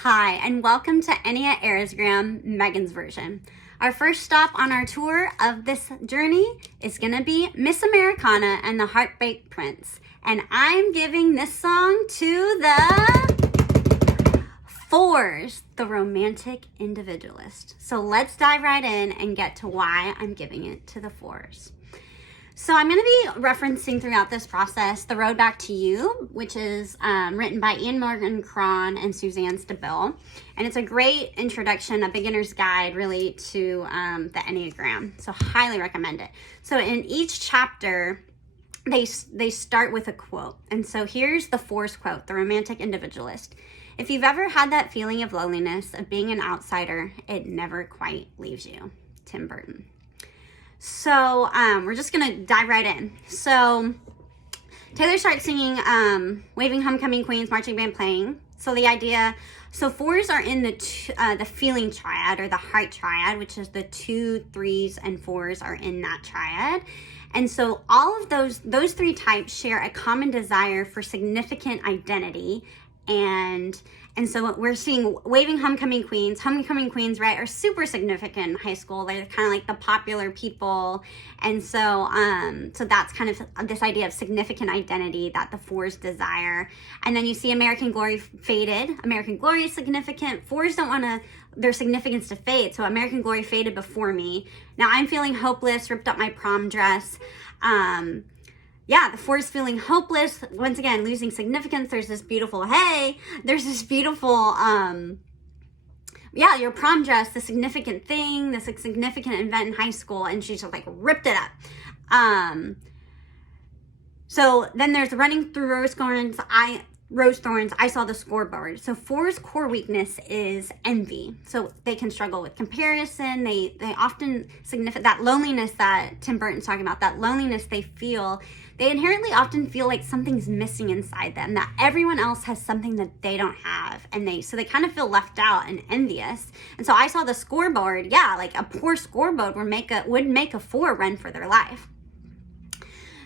Hi, and welcome to EnneaERASgram, Megan's version. Our first stop on our tour of this journey is going to be Miss Americana and the Heartbreak Prince. And I'm giving this song to the Fours, the romantic individualist. So let's dive right in and get to why I'm giving it to the Fours. So I'm going to be referencing throughout this process The Road Back to You, which is written by Ian Morgan Cron and Suzanne Stabile. And it's a great introduction, a beginner's guide really to the Enneagram. So highly recommend it. So in each chapter, they start with a quote. And so here's the Fours quote, the romantic individualist. If you've ever had that feeling of loneliness, of being an outsider, it never quite leaves you. Tim Burton. So we're just going to dive right in. So Taylor starts singing Waving Homecoming Queens, marching band playing. So the idea, so Fours are in the feeling triad or the heart triad, which is the 2, 3s, and 4s are in that triad. And so all of those three types share a common desire for significant identity. And so we're seeing Waving Homecoming Queens. Homecoming Queens, right, are super significant in high school. They're kind of like the popular people. And so so that's kind of this idea of significant identity that the Fours desire. And then you see American Glory faded. American Glory is significant. Fours don't want their significance to fade. So American Glory faded before me. Now I'm feeling hopeless, ripped up my prom dress. The Fours feeling hopeless, once again, losing significance. There's this beautiful, your prom dress, the significant thing, this significant event in high school, and she just like ripped it up. So then there's running through rose thorns. I saw the scoreboard. So Fours' core weakness is envy. So they can struggle with comparison. They often that loneliness that Tim Burton's talking about, that loneliness they feel, they inherently often feel like something's missing inside them, that everyone else has something that they don't have. And so they kind of feel left out and envious. And so I saw the scoreboard. Yeah, like a poor scoreboard would make a 4 run for their life.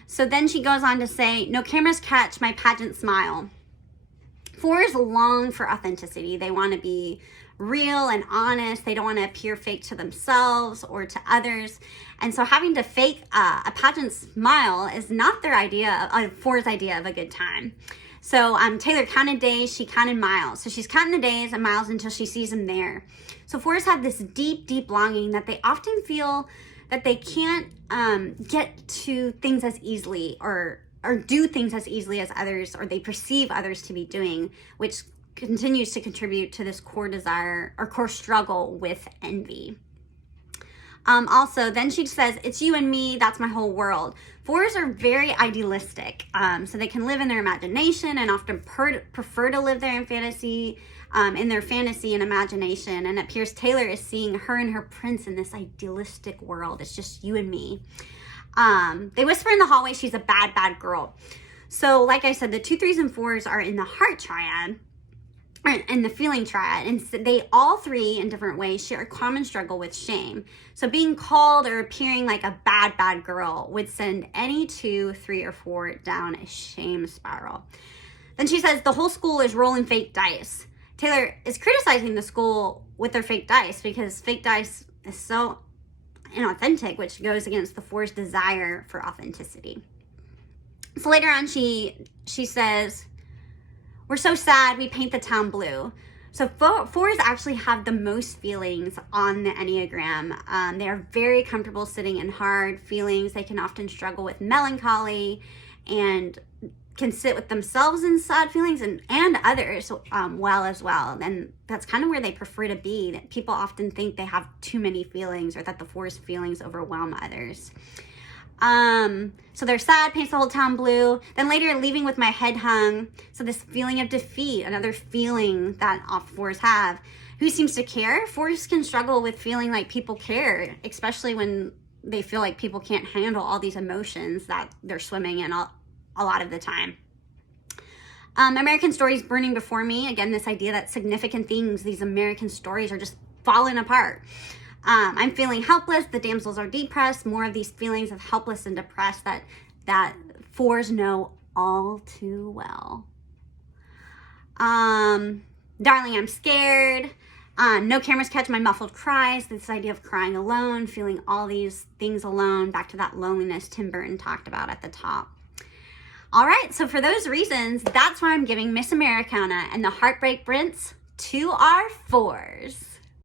So then she goes on to say, no cameras catch my pageant smile. Fours long for authenticity. They want to be real and honest. They don't want to appear fake to themselves or to others. And so having to fake a pageant smile is not their idea, Fours' idea of a good time. So Taylor counted days, she counted miles. So she's counting the days and miles until she sees them there. So Fours have this deep, deep longing that they often feel that they can't get to things as easily or do things as easily as others, or they perceive others to be doing, which continues to contribute to this core desire or core struggle with envy. Also, then she says, it's you and me, that's my whole world. Fours are very idealistic, so they can live in their imagination and often prefer to live there in fantasy and imagination. And it appears Taylor is seeing her and her prince in this idealistic world. It's just you and me. They whisper in the hallway, she's a bad, bad girl. So like I said, the 2, 3s, and 4s are in the heart triad and the feeling triad. And they all three in different ways share a common struggle with shame. So being called or appearing like a bad, bad girl would send any 2, 3, or 4 down a shame spiral. Then she says, the whole school is rolling fake dice. Taylor is criticizing the school with their fake dice because fake dice is so inauthentic, which goes against the Fours' desire for authenticity. So later on, she says, we're so sad, we paint the town blue. So Fours actually have the most feelings on the Enneagram. They are very comfortable sitting in hard feelings. They can often struggle with melancholy and can sit with themselves in sad feelings and others well. And that's kind of where they prefer to be. That people often think they have too many feelings or that the Fours' feelings overwhelm others. So they're sad, paints the whole town blue. Then later, leaving with my head hung. So this feeling of defeat, another feeling that all Fours have. Who seems to care? Fours can struggle with feeling like people care, especially when they feel like people can't handle all these emotions that they're swimming in a lot of the time. American stories burning before me. Again, this idea that significant things, these American stories are just falling apart. I'm feeling helpless. The damsels are depressed. More of these feelings of helpless and depressed that Fours know all too well. Darling, I'm scared. No cameras catch my muffled cries. This idea of crying alone, feeling all these things alone. Back to that loneliness Tim Burton talked about at the top. All right, so for those reasons, that's why I'm giving Miss Americana and the Heartbreak Prince 2 R4s.